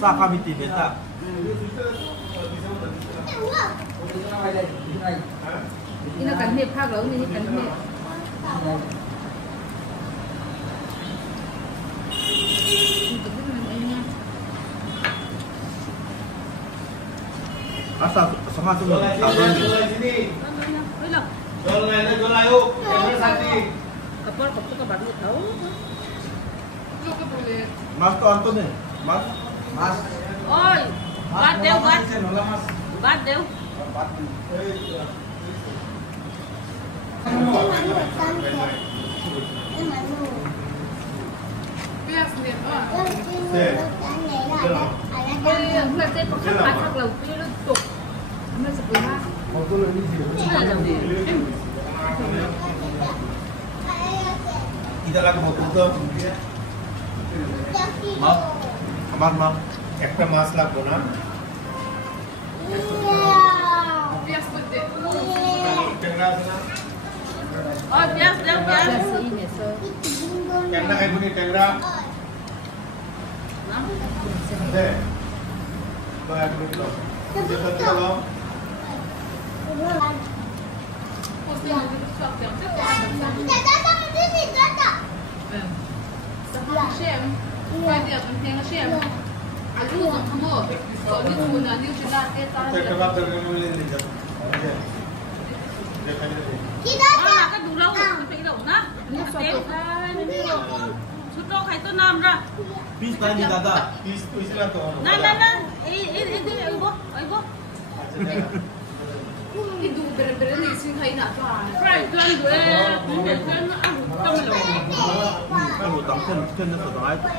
sa kami tibeta. Ini kan hip khác lớn như kan hip. Asal sama semua. Jual sini. Jual lain yuk. Yang satu. Kapal kapal ke baru tahu. Mas tu Anton ni. Mas. Mas. Oi. Bát đeo bát. Bát đeo. Là tên có khác bát khác lầu tuy nó tục. Nó sẽ bị ha. Kita lagi mau tutup. Mas. Kabar mas. একটা মাছ লাগবো না ট্যাংরা আছে না Ôi, pias, pias, pias. ট্যাংরা খাইবো নি ট্যাংরা দে বা এক মিনিট লো যেটা চলো Pis tadi dada. Pis tu istilah tu. Nah, nah, nah. Ini ibu. Itu bener-bener nih sih kayak nak tuan. Right, tuan gue, tuan kamu loh. Kalau tangken itu sudah ada.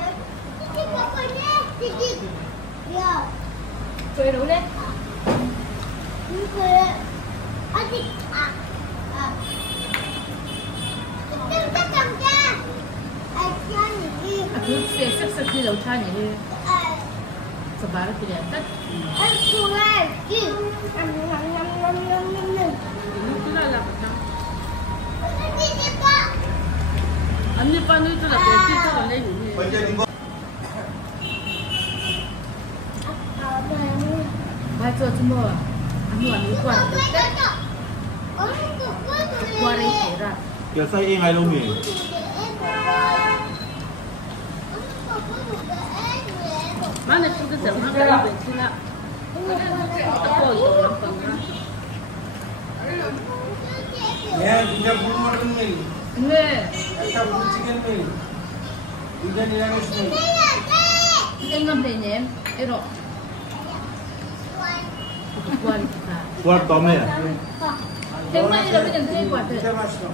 Chơi đủ lên. Aku sesek di laut sana ni. Sebar tu dia tak. Itu lah lah macam. Ani panu itu lah besi tu lah ni. Baca semua. Anu kuat. Kuat ini dah. Biasa ingai lumi. Mana tu tu jangan kau benci nak. Tak boleh nampak nak. Ya, punya bulu mutton ni. Ni. Kita bulu chicken ni. Ini ni yang ni. Kita ngambil ni, erok. Kuat kita. Kuat tome ya. Tengok ni lebih jangan kuat tu.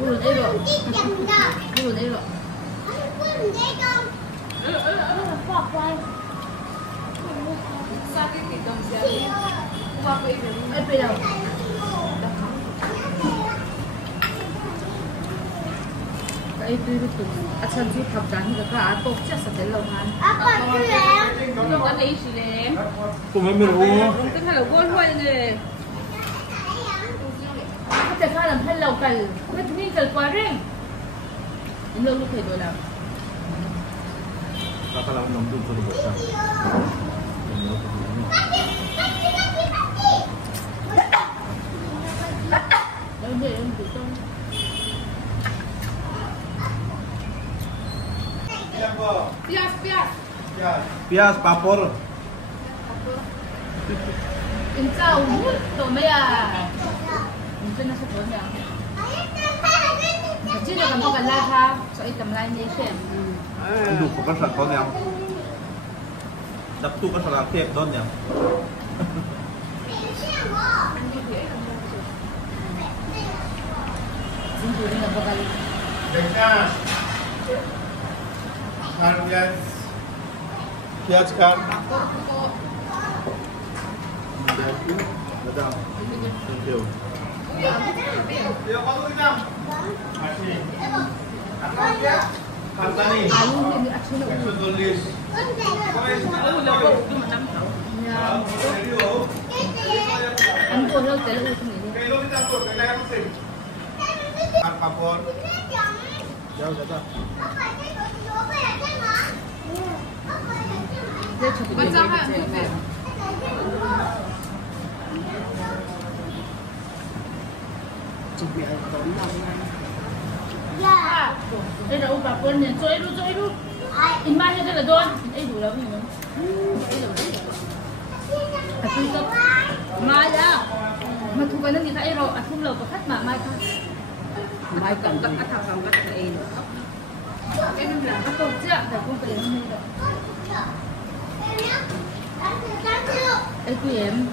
Bulu erok. Bulu erok. Sakit kita mesti. Apa itu? Apa itu? Cái thứ tụi chân chú thập trắng thì cả tốt chắc sẽ đến lâu hơn. Nó có đấy gì đấy? Tụi mình uống. Cái thay là quên thôi nè. Cái thay là thay lâu cần, cái thứ này cần quá riêng. Đến lâu lúc thầy rồi làm. Kakak lawan nombor tu besar. Pias papor. Insau tu maya. Mungkin nasi pun ya. Jadi dah kamu kalah ha, so item lain ni sih. Duduk bukan sakon yang. Daptu kan salah tiap don yang. Sini ni apa kali? Dengar. Harga. Piaz kan. Ada. Thank you. Dia kalau kita. Masih. Kata ni. Tulis. Anh cô lâu tới lâu không nghỉ Kalau kita atur, kita yang musim. Papor. Jauh jauh. Dễ chụp cái gì vậy? chụp mẹ tốn lòng Đây là ông bà quân này, chơi luôn. In mai hết là đôn, đây đủ lắm rồi. Tôi cấp mai đã, mà thu về nó gì thấy rồi, thu lầu có khách mà mai thôi. mai cần tất cả thằng các em Cái này là các công chứ, phải không phải không được. Ê quý em.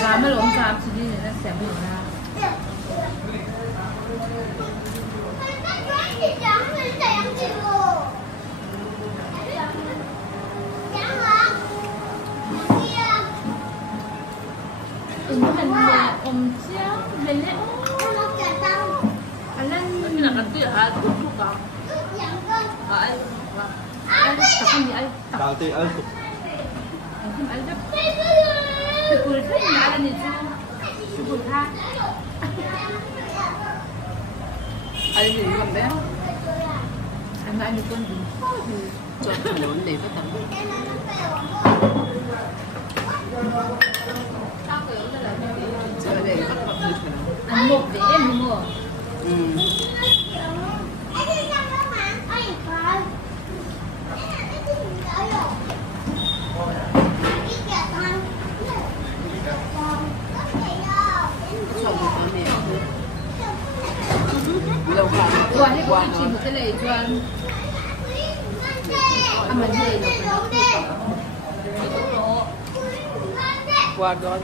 Giảm mới lộn giảm thì đi này sẽ bị ra. Mình là ôm chéo, mình lại anh lên là cái gì hả? Thuốc à? Anh tập không gì anh? Tao thì ăn Không anh đó. Thực sự thích nhà là gì chứ? Thực sự tha. anh thì còn bé Anh mà anh được con gì? cho thằng lớn để với tầm giờ để bắt gặp được Anh một để em mua. lâu ngày Qua hết qua chỉ một cái này cho anh. Anh mình về rồi. qua đó